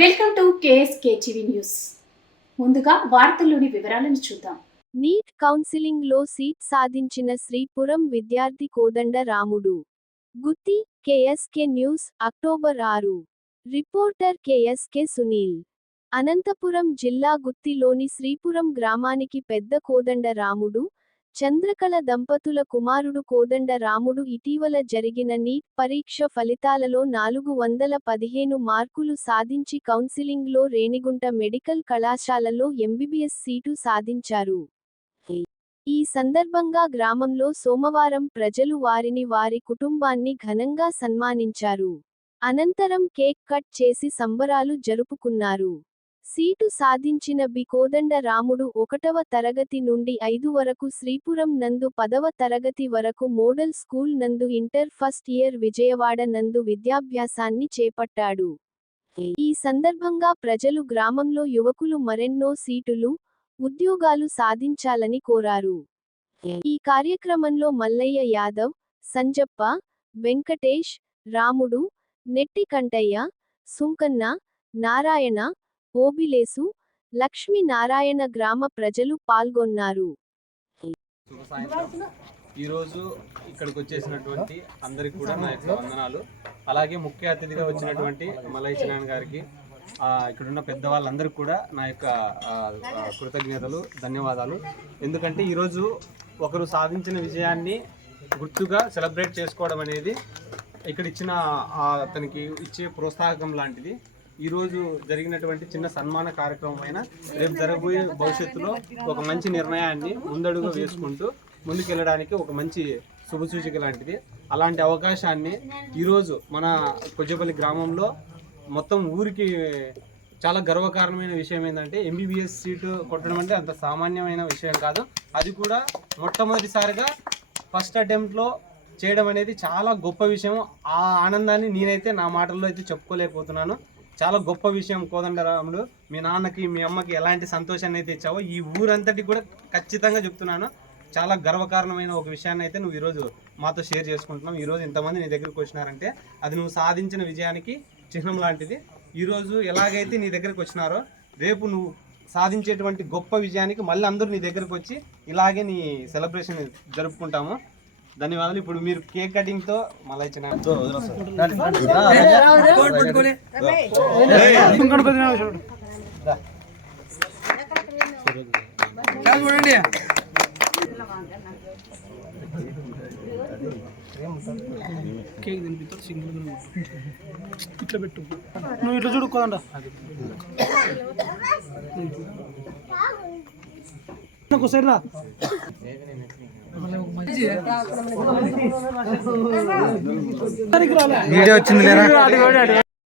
Welcome to KSK TV news. ముందుగా వార్తల్లోని వివరాలను చూద్దాం. నీట్ కౌన్సిలింగ్ లో సీట్ సాధించిన శ్రీపురం విద్యార్థి Kodanda Ramudu. Gutti, KSK news, October 6. Reporter KSK Sunil. Anantapuram జిల్లా గుత్తిలోని శ్రీపురం గ్రామానికి పెద్ద కోదండ రాముడు, చంద్రకళ దంపతుల కుమారుడు కోదండ రాముడు ఇటీవల జరిగిన నీట్ పరీక్ష ఫలితాలలో 415 మార్కులు సాధించి కౌన్సిలింగ్లో రేణిగుంట మెడికల్ కళాశాలలో ఎంబీబీఎస్ సీటు సాధించారు. ఈ సందర్భంగా గ్రామంలో సోమవారం ప్రజలు వారిని వారి కుటుంబాన్ని ఘనంగా సన్మానించారు. అనంతరం కేక్ కట్ చేసి సంబరాలు జరుపుకున్నారు. సీటు సాధించిన బి కోదండ రాముడు 1వ తరగతి నుండి 5 వరకు శ్రీపురం నందు 10వ తరగతి వరకు మోడల్ స్కూల్ నందు ఇంటర్ ఫస్ట్ ఇయర్ విజయవాడ నందు విద్యాభ్యాసాన్ని చేపట్టాడు. ఈ సందర్భంగా ప్రజలు గ్రామంలో యువకులు మరెన్నో సీటులు, ఉద్యోగాలు సాధించాలని కోరారు. ఈ కార్యక్రమంలో మల్లయ్య యాదవ్, సంజప్ప, వెంకటేష్, రాముడు, నెట్టి కంటయ్య, సుంకన్న, నారాయణ, ఓబిలేసు, లక్ష్మీ నారాయణ గ్రామ ప్రజలు పాల్గొన్నారు. ఈరోజు ఇక్కడికి వచ్చేసినటువంటి అందరికి కూడా నా యొక్క వందనాలు. అలాగే ముఖ్య అతిథిగా వచ్చినటువంటి మల్లయ్య నారాయణ గారికి, ఇక్కడున్న పెద్దవాళ్ళందరికీ కూడా నా యొక్క కృతజ్ఞతలు, ధన్యవాదాలు. ఎందుకంటే ఈరోజు ఒకరు సాధించిన విజయాన్ని గుర్తుగా సెలబ్రేట్ చేసుకోవడం అనేది ఇక్కడ ఇచ్చిన అతనికి ఇచ్చే ప్రోత్సాహకం లాంటిది. ఈరోజు జరిగినటువంటి చిన్న సన్మాన కార్యక్రమం అయినా రేపు జరగబోయే భవిష్యత్తులో ఒక మంచి నిర్ణయాన్ని ముందడుగు వేసుకుంటూ ముందుకెళ్ళడానికి ఒక మంచి శుభసూచిక లాంటిది. అలాంటి అవకాశాన్ని ఈరోజు మన కొజ్జపల్లి గ్రామంలో మొత్తం ఊరికి చాలా గర్వకారణమైన విషయం ఏంటంటే ఎంబీబీఎస్ సీటు కొట్టడం అంటే అంత సామాన్యమైన విషయం కాదు. అది కూడా మొట్టమొదటిసారిగా ఫస్ట్ అటెంప్ట్లో చేయడం అనేది చాలా గొప్ప విషయం. ఆ ఆనందాన్ని నేనైతే నా మాటల్లో అయితే చెప్పుకోలేకపోతున్నాను. చాలా గొప్ప విషయం కోదండరాముడు. మీ నాన్నకి మీ అమ్మకి ఎలాంటి సంతోషాన్ని అయితే ఇచ్చావో ఈ ఊరంతటి కూడా ఖచ్చితంగా చెప్తున్నాను. చాలా గర్వకారణమైన ఒక విషయాన్ని అయితే నువ్వు ఈరోజు మాతో షేర్ చేసుకుంటున్నావు. ఈరోజు ఇంతమంది నీ దగ్గరికి వచ్చినారంటే అది నువ్వు సాధించిన విజయానికి చిహ్నం లాంటిది. ఈరోజు ఎలాగైతే నీ దగ్గరికి వచ్చినారో రేపు నువ్వు సాధించేటువంటి గొప్ప విజయానికి మళ్ళీ అందరూ నీ దగ్గరకు వచ్చి ఇలాగే నీ సెలబ్రేషన్ జరుపుకుంటాము. ధన్యవాదాలు. ఇప్పుడు మీరు కేక్ కటింగ్ తో మళ్ళీ ఇచ్చిన కేక్ తినిపిస్తారు. సింగిల్ ఇట్లా పెట్టు, నువ్వు ఇట్లా చూడుకోదండా. సైడ్ రా. వీడియో వచ్చింది లేరా?